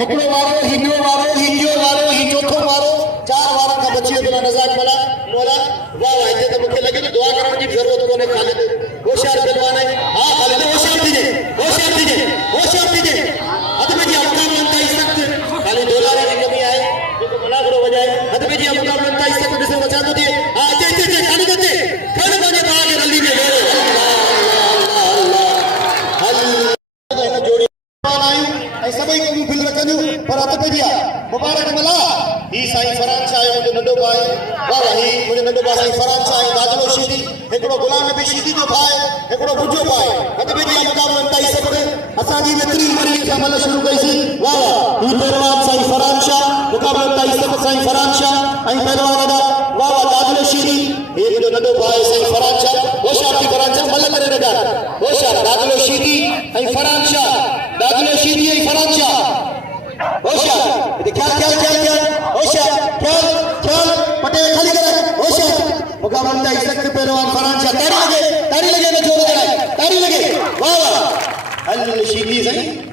हिकिड़ो वारो ही ॿियो वारो ही टियों वारो ही चौथो वारो 4 वारनि खां बची वेंदो नज़ाक मौला वाह वाह हिते त मूंखे लॻे थो दुआ करण जी ज़रूरत कोन्हे ख़ालिद होशियार पहलवान आहे हा ख़ालिद होशियार थीजे हद में जी मुक़ाबला ताईं सख़्त ख़ाली डोलारे जी कमी आहे जेको मुनाफ़ो वॼाए हद में जी मुक़ाबला ताईं सख़्त ॾिसो बचा थो थिए हा अचे ख़ालिद अचे खण पंहिंजे भाउ खे रली में वेड़ो सभी कमू फिल रखंदियूं पर हथ पेजी मुबारक मला ही साईं फरान शाह मुझे नंढो भाई वाह वाह ही मुझे नंढो भाई साईं फरान शाह दादलो शीदी एकड़ो गुलाम नबी शीदी जो भाई एकड़ो बुजो भाई हथ पेजी मुकाबला ताई सब असा जी वेतरी मरी से अमल शुरू कईसी वाह वाह ही पहलवान साईं फरान शाह मुकाबला ताई सब साईं फरान शाह आई पहलवान दा वाह वाह दादलो शीदी ये मुझे नंढो भाई साईं फरान शाह होशियार थी फरान शाह मल करे रगा होशियार दादलो शीदी आई फरान शाह दादलो शीदी आई फरान शाह होशियार ख्याल होशियार ख्याल पटेल खाली करे होशियार मुकाबला सख्त पहलवान फरान शाह तारी लगे ना जोर लगाए तारी लगे वाह वाह अल शीदी सही